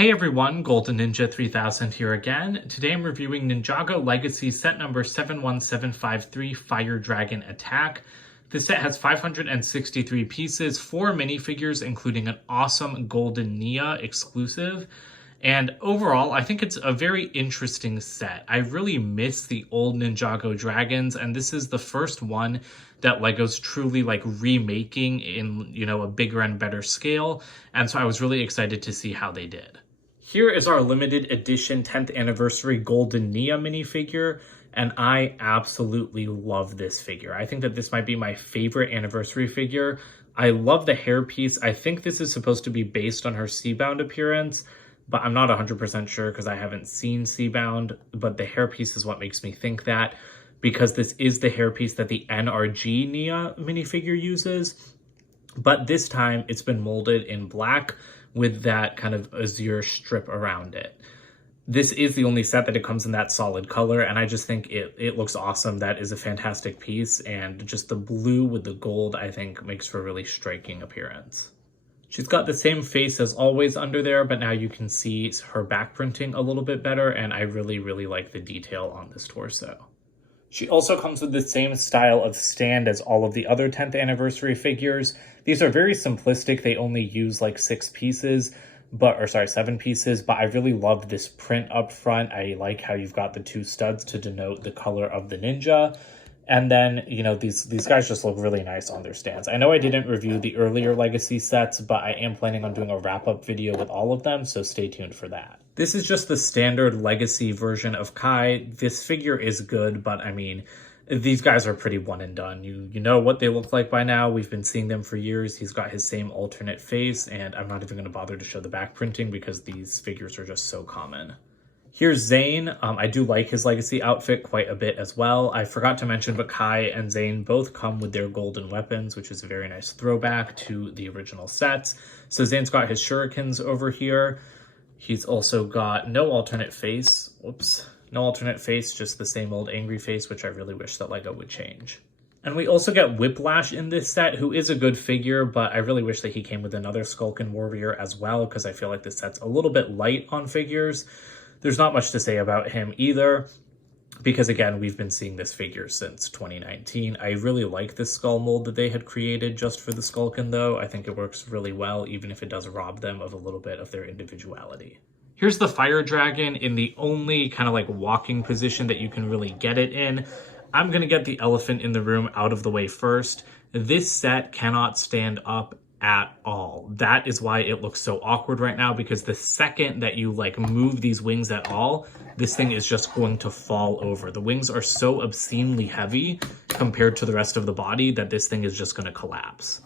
Hey everyone, Golden Ninja 3000 here again. Today I'm reviewing Ninjago Legacy set number 71753 Fire Dragon Attack. This set has 563 pieces, 4 minifigures, including an awesome Golden Nia exclusive. And overall, I think it's a very interesting set. I really miss the old Ninjago dragons, and this is the first one that LEGO's truly remaking in, a bigger and better scale. And so I was really excited to see how they did. Here is our limited edition 10th anniversary Golden Nia minifigure, and I absolutely love this figure. I think that this might be my favorite anniversary figure. I love the hairpiece. I think this is supposed to be based on her Seabound appearance, but I'm not 100% sure because I haven't seen Seabound, but the hairpiece is what makes me think that, because this is the hairpiece that the NRG Nia minifigure uses, but this time it's been molded in black with that kind of azure strip around it. This is the only set that it comes in that solid color, and I just think it looks awesome. That is a fantastic piece, and just the blue with the gold I think makes for a really striking appearance. She's got the same face as always under there, but now you can see her back printing a little bit better, and I really like the detail on this torso. She also comes with the same style of stand as all of the other 10th anniversary figures. These are very simplistic. They only use 7 pieces, but I really love this print up front. I like how you've got the 2 studs to denote the color of the ninja. And then, these guys just look really nice on their stands. I know I didn't review the earlier Legacy sets, but I am planning on doing a wrap-up video with all of them, so stay tuned for that. This is just the standard Legacy version of Kai. This figure is good, but I mean, these guys are pretty one and done. You know what they look like by now. We've been seeing them for years. He's got his same alternate face, and I'm not even going to bother to show the back printing because these figures are just so common. Here's Zane. I do like his Legacy outfit quite a bit as well. I forgot to mention, but Kai and Zane both come with their golden weapons, which is a very nice throwback to the original sets. So Zane's got his shurikens over here. He's also got no alternate face. Whoops. No alternate face, just the same old angry face, which I really wish that LEGO would change. And we also get Whiplash in this set, who is a good figure, but I really wish that he came with another Skulkin Warrior as well, because I feel like this set's a little bit light on figures. There's not much to say about him either, because again, we've been seeing this figure since 2019. I really like this skull mold that they had created just for the Skulkin though. I think it works really well, even if it does rob them of a little bit of their individuality. Here's the Fire Dragon in the only kind of walking position that you can really get it in. I'm gonna get the elephant in the room out of the way first. This set cannot stand up at all. That is why it looks so awkward right now, because the second that you move these wings at all, this thing is just going to fall over. The wings are so obscenely heavy compared to the rest of the body that this thing is just going to collapse.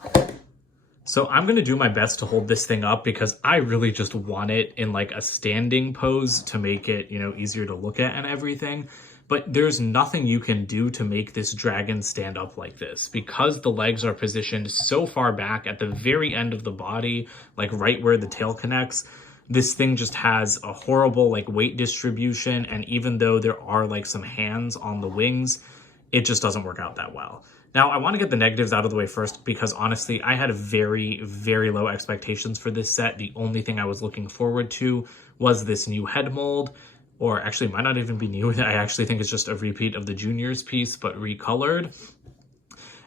So I'm going to do my best to hold this thing up because I really just want it in a standing pose to make it, easier to look at and everything. But there's nothing you can do to make this dragon stand up like this, because the legs are positioned so far back at the very end of the body, right where the tail connects. This thing just has a horrible weight distribution, and even though there are some hands on the wings, it just doesn't work out that well. Now, I want to get the negatives out of the way first, because honestly, I had very low expectations for this set. The only thing I was looking forward to was this new head mold. Or actually, it might not even be new. I actually think it's just a repeat of the Juniors piece, but recolored.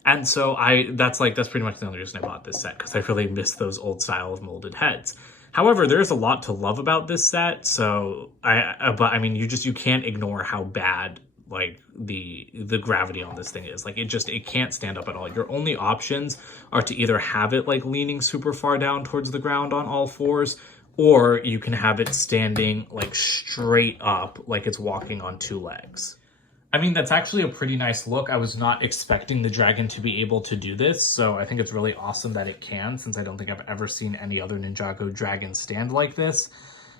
And so that's pretty much the only reason I bought this set, because I really miss those old style of molded heads. However, there's a lot to love about this set. So but I mean, you can't ignore how bad the gravity on this thing is. It can't stand up at all. Your only options are to either have it leaning super far down towards the ground on all fours, or you can have it standing straight up like it's walking on 2 legs. I mean, that's actually a pretty nice look. I was not expecting the dragon to be able to do this, so I think it's really awesome that it can, since I don't think I've ever seen any other Ninjago dragon stand like this.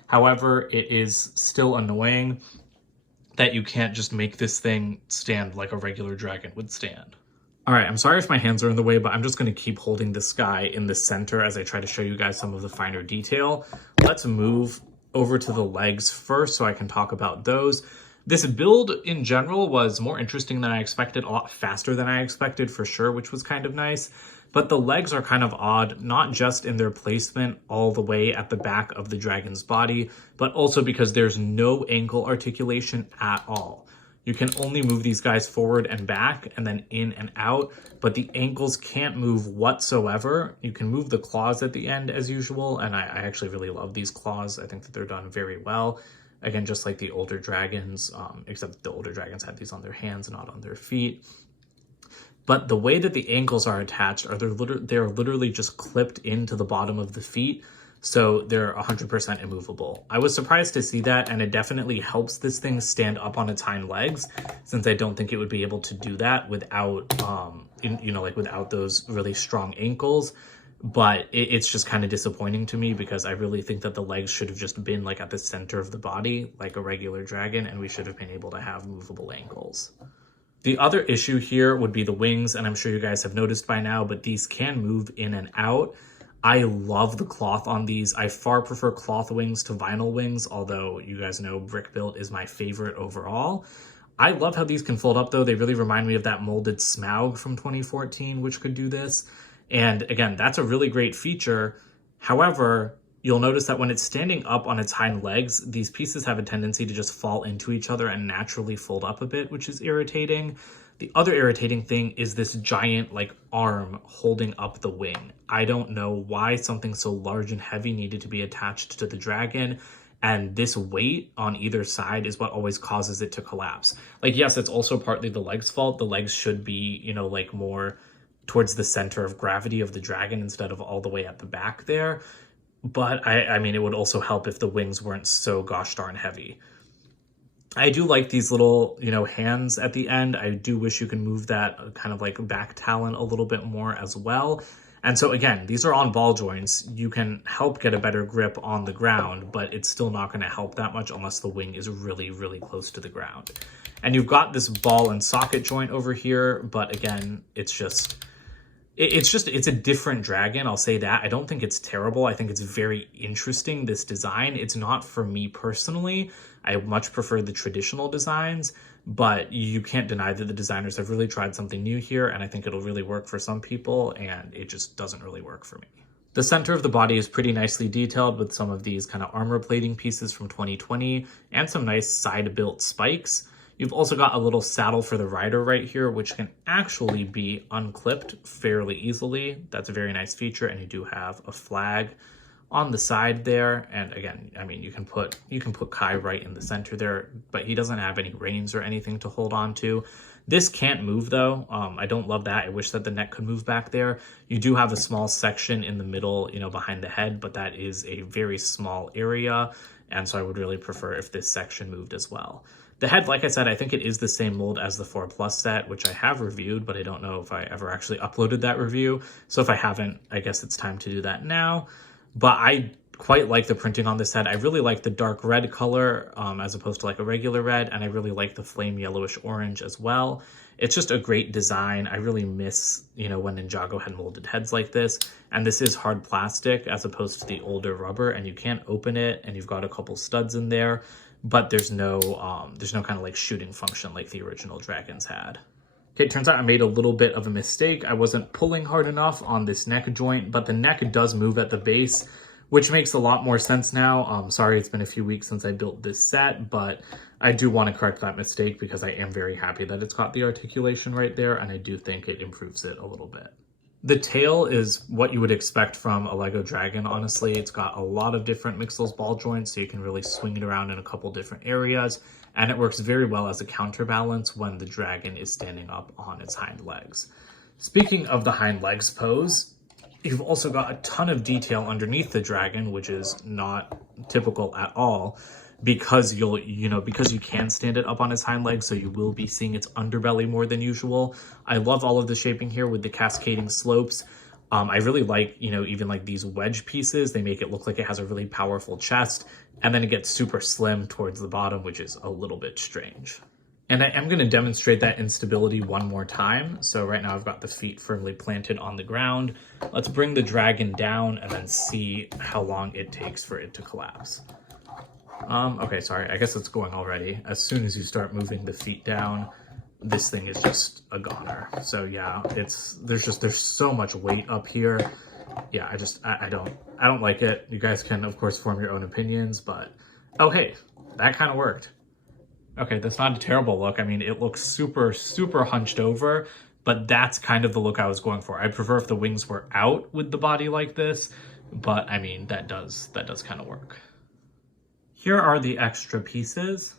However, it is still annoying that you can't just make this thing stand like a regular dragon would stand. All right, I'm sorry if my hands are in the way, but I'm just going to keep holding this guy in the center as I try to show you guys some of the finer detail. Let's move over to the legs first so I can talk about those. This build in general was more interesting than I expected, a lot faster than I expected for sure, which was kind of nice. But the legs are kind of odd, not just in their placement all the way at the back of the dragon's body, but also because there's no ankle articulation at all. You can only move these guys forward and back and then in and out, but the ankles can't move whatsoever. You can move the claws at the end as usual, and I actually really love these claws. I think that they're done very well. Again, just like the older dragons, except the older dragons had these on their hands, not on their feet. But the way that the ankles are attached are they're literally just clipped into the bottom of the feet, so they're 100% immovable. I was surprised to see that, and it definitely helps this thing stand up on its hind legs, since I don't think it would be able to do that without, without those really strong ankles. But it's just kind of disappointing to me because I really think that the legs should have just been like at the center of the body, like a regular dragon, and we should have been able to have movable ankles. The other issue here would be the wings, and I'm sure you guys have noticed by now, but these can move in and out. I love the cloth on these. I far prefer cloth wings to vinyl wings, although you guys know brick built is my favorite overall. I love how these can fold up though. They really remind me of that molded Smaug from 2014, which could do this. And again, that's a really great feature. However, you'll notice that when it's standing up on its hind legs, these pieces have a tendency to just fall into each other and naturally fold up a bit, which is irritating. The other irritating thing is this giant arm holding up the wing. I don't know why something so large and heavy needed to be attached to the dragon, and this weight on either side is what always causes it to collapse. Yes, it's also partly the legs' fault. The legs should be, more towards the center of gravity of the dragon instead of all the way at the back there. But I mean, it would also help if the wings weren't so gosh darn heavy. I do like these little, hands at the end. I do wish you can move that kind of back talon a little bit more as well. And so again, these are on ball joints. You can help get a better grip on the ground, but it's still not going to help that much unless the wing is really, really close to the ground. And you've got this ball and socket joint over here, but again, it's a different dragon, I'll say that. I don't think it's terrible. I think it's very interesting, this design. It's not for me personally. I much prefer the traditional designs, but you can't deny that the designers have really tried something new here, and I think it'll really work for some people, and it just doesn't really work for me. The center of the body is pretty nicely detailed with some of these kind of armor plating pieces from 2020 and some nice side-built spikes. You've also got a little saddle for the rider right here, which can actually be unclipped fairly easily. That's a very nice feature, and you do have a flag on the side there. And again, I mean, you can put Kai right in the center there, but he doesn't have any reins or anything to hold on to. This can't move though. I don't love that. I wish that the neck could move back there. You do have a small section in the middle, behind the head, but that is a very small area. And so I would really prefer if this section moved as well. The head, like I said, I think it is the same mold as the 4+ set, which I have reviewed, but I don't know if I ever actually uploaded that review. So if I haven't, I guess it's time to do that now. But I quite like the printing on this head. I really like the dark red color as opposed to a regular red, and I really like the flame yellowish orange as well. It's just a great design. I really miss, when Ninjago had molded heads like this. And this is hard plastic as opposed to the older rubber, and you can't open it, and you've got a couple studs in there. But there's no kind of shooting function like the original dragons had. Okay, it turns out I made a little bit of a mistake. I wasn't pulling hard enough on this neck joint, but the neck does move at the base, which makes a lot more sense now. Sorry, it's been a few weeks since I built this set, but I do want to correct that mistake because I am very happy that it's got the articulation right there, and I do think it improves it a little bit. The tail is what you would expect from a Lego dragon, honestly. It's got a lot of different Mixels ball joints, so you can really swing it around in a couple different areas, and it works very well as a counterbalance when the dragon is standing up on its hind legs. Speaking of the hind legs pose, you've also got a ton of detail underneath the dragon, which is not typical at all, because because you can stand it up on its hind legs, so you will be seeing its underbelly more than usual. I love all of the shaping here with the cascading slopes. I really like, even these wedge pieces. They make it look like it has a really powerful chest, and then it gets super slim towards the bottom, which is a little bit strange. And I am going to demonstrate that instability one more time. So right now I've got the feet firmly planted on the ground. Let's bring the dragon down and then see how long it takes for it to collapse. Okay, sorry, I guess it's going already. As soon as you start moving the feet down, this thing is just a goner. So yeah, there's so much weight up here. Yeah, I don't like it. You guys can of course form your own opinions, but oh hey, that kind of worked. Okay, that's not a terrible look. I mean, it looks super, super hunched over, but that's kind of the look I was going for. I'd prefer if the wings were out with the body like this, but I mean, that does kind of work. Here are the extra pieces.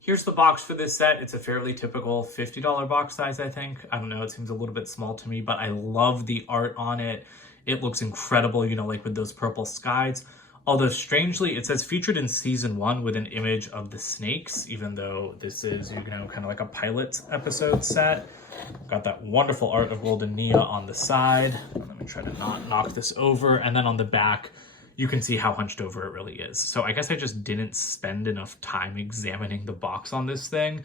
Here's the box for this set. It's a fairly typical $50 box size, I think. I don't know, it seems a little bit small to me, but I love the art on it. It looks incredible, you know, like with those purple skies. Although strangely, it says featured in season 1 with an image of the snakes, even though this is, you know, kind of like a pilot episode set. Got that wonderful art of Golden Nia on the side. Let me try to not knock this over. And then on the back, you can see how hunched over it really is. So I guess I just didn't spend enough time examining the box on this thing.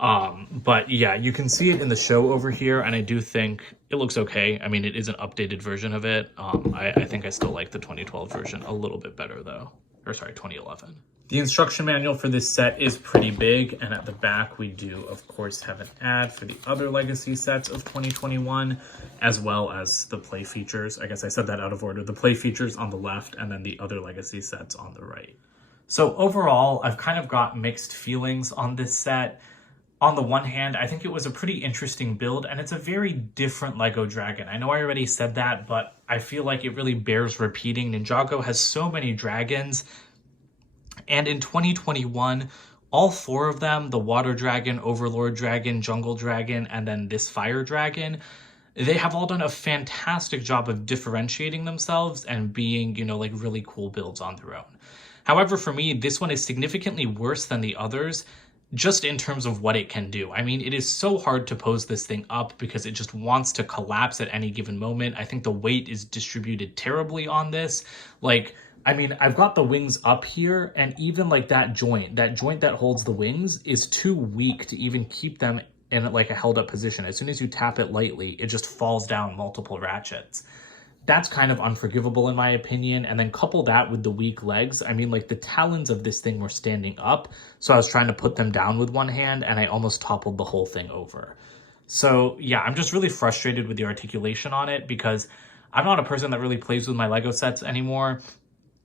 But yeah, you can see it in the show over here, and I do think it looks okay. I mean, it is an updated version of it. I think I still like the 2012 version a little bit better though. Or sorry, 2011. The instruction manual for this set is pretty big, and at the back we do, of course, have an ad for the other legacy sets of 2021, as well as the play features. I guess I said that out of order. The play features on the left, and then the other legacy sets on the right. So overall, I've kind of got mixed feelings on this set. On the one hand, I think it was a pretty interesting build, and it's a very different Lego Dragon. I know I already said that, but I feel like it really bears repeating. Ninjago has so many dragons, and in 2021, all 4 of them, the Water Dragon, Overlord Dragon, Jungle Dragon, and then this Fire Dragon, they have all done a fantastic job of differentiating themselves and being, you know, like really cool builds on their own. However, for me, this one is significantly worse than the others, just in terms of what it can do. I mean, it is so hard to pose this thing up because it just wants to collapse at any given moment. I think the weight is distributed terribly on this. Like, I mean, I've got the wings up here, and even like that joint that holds the wings is too weak to even keep them in like a held up position. As soon as you tap it lightly, it just falls down multiple ratchets. That's kind of unforgivable in my opinion. And then couple that with the weak legs. I mean, like the talons of this thing were standing up, so I was trying to put them down with one hand, and I almost toppled the whole thing over. So yeah, I'm just really frustrated with the articulation on it because I'm not a person that really plays with my Lego sets anymore.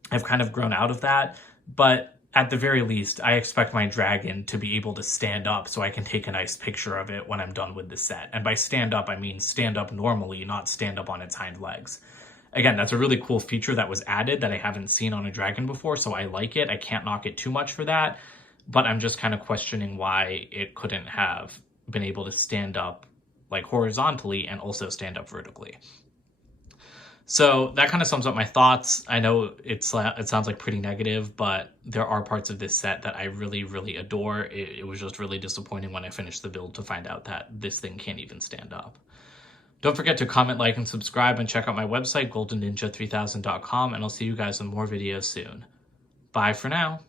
I've kind of grown out of that, but at the very least, I expect my dragon to be able to stand up so I can take a nice picture of it when I'm done with the set. And by stand up, I mean stand up normally, not stand up on its hind legs. Again, that's a really cool feature that was added that I haven't seen on a dragon before, so I like it. I can't knock it too much for that, but I'm just kind of questioning why it couldn't have been able to stand up like horizontally and also stand up vertically. So that kind of sums up my thoughts. I know it sounds like pretty negative, but there are parts of this set that I really, really adore. It was just really disappointing when I finished the build to find out that this thing can't even stand up. Don't forget to comment, like, and subscribe, and check out my website, goldenninja3000.com, and I'll see you guys in more videos soon. Bye for now.